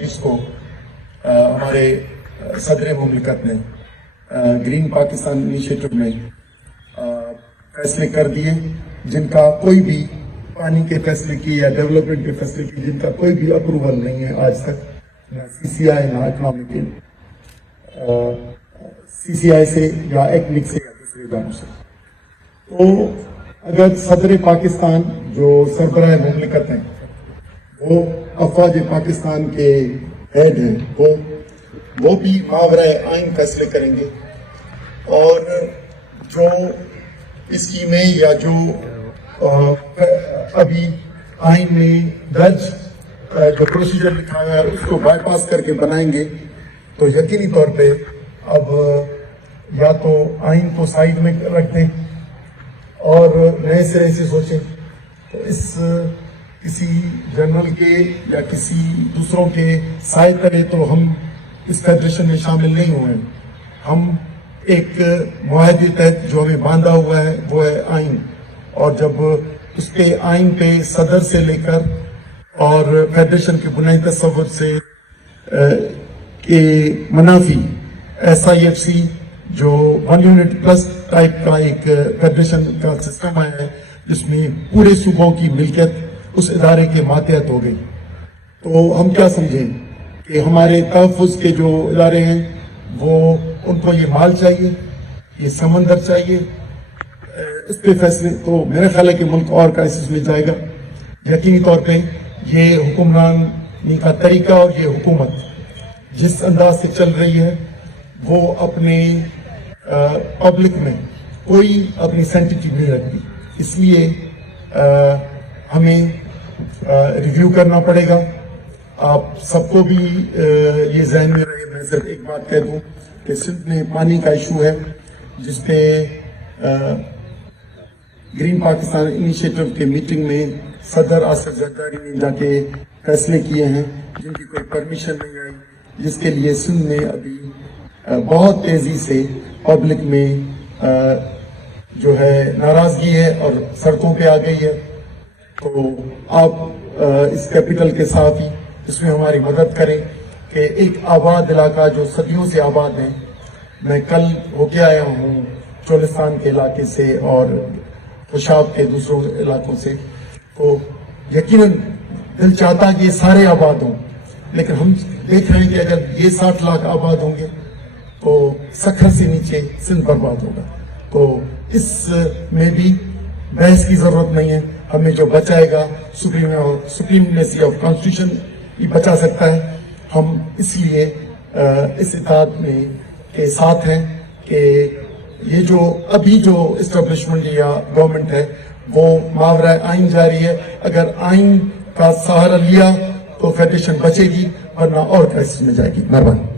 2024 को हमारे सदर मुमलिकत ने ग्रीन पाकिस्तान इनिशिएटिव में फैसले कर दिए, जिनका कोई भी पानी के फैसले की या डेवलपमेंट के फैसले की जिनका कोई भी अप्रूवल नहीं है आज तक, ना CCI ना इकोनॉमिक CCI से या एक्निक से या दूसरे इदारों से। तो अगर सदर पाकिस्तान जो सरबराह मुमलिकत हैं वो अफवाज पाकिस्तान के हेड हैं, वो भी मावराए आइन फैसले करेंगे और जो स्कीमें या जो अभी आइन में दर्ज जो प्रोसीजर लिखा है उसको बाईपास करके बनाएंगे, तो यकीनी तौर पे अब या तो आइन को साइड में रख दें और नए सिरे से सोचें। तो इस किसी जनरल के या किसी दूसरों के साए तले तो हम इस फेडरेशन में शामिल नहीं हुए हैं। हम एक मुआहदे तहत जो हमें बांधा हुआ है वो है आइन, और जब उसके आइन पे सदर से लेकर और फेडरेशन के बुनियादी तस्वुर से के मनाफी SIFC जो 1 यूनिट प्लस टाइप का एक फेडरेशन का सिस्टम आया है जिसमें पूरे सूबों की मिल्कियत उस इदारे के मातहत हो गई। तो हम क्या समझें कि हमारे तहफ़्फ़ुज़ के जो इदारे हैं वो उनको ये माल चाहिए, ये समंदर चाहिए, इस पे फैसले तो मेरा ख्याल है कि मुल्क और क्राइसिस में जाएगा। यकीनी तौर पे ये हुक्मरानी का तरीका और ये हुकूमत जिस अंदाज से चल रही है वो अपने पब्लिक में कोई अपनी सेंसिटिव नहीं रखती, इसलिए हमें रिव्यू करना पड़ेगा। आप सबको भी ये जहन में रहे। मैं सिर्फ एक बात कह दूं कि सिंध में पानी का इशू है जिसपे ग्रीन पाकिस्तान इनिशिएटिव के मीटिंग में सदर आसिफ जरदारी ने जाके फैसले किए हैं जिनकी कोई परमिशन नहीं आई, जिसके लिए सिंध में अभी बहुत तेजी से पब्लिक में जो है नाराजगी है और सड़कों पे आ गई है। तो आप इस कैपिटल के साथ ही इसमें हमारी मदद करें कि एक आबाद इलाका जो सदियों से आबाद है, मैं कल होके आया हूँ चोलिस्तान के इलाके से और खुशाब के दूसरों इलाकों से, तो यकीनन दिल चाहता कि ये सारे आबाद हों, लेकिन हम देख रहे हैं कि अगर ये 60 लाख आबाद होंगे तो सखर से नीचे सिंध बर्बाद होगा। तो इस में भी बहस की जरूरत नहीं है। हमें जो बचाएगा सुप्रीमेसी ऑफ कॉन्स्टिट्यूशन ही बचा सकता है। हम इसलिए इस इत्तेहाद में के साथ हैं कि ये जो अभी जो एस्टेब्लिशमेंट या गवर्नमेंट है वो मावरा आइन जारी है। अगर आइन का सहारा लिया तो फेडरेशन बचेगी वरना और क्राइसिस में जाएगी। मेहरबानी।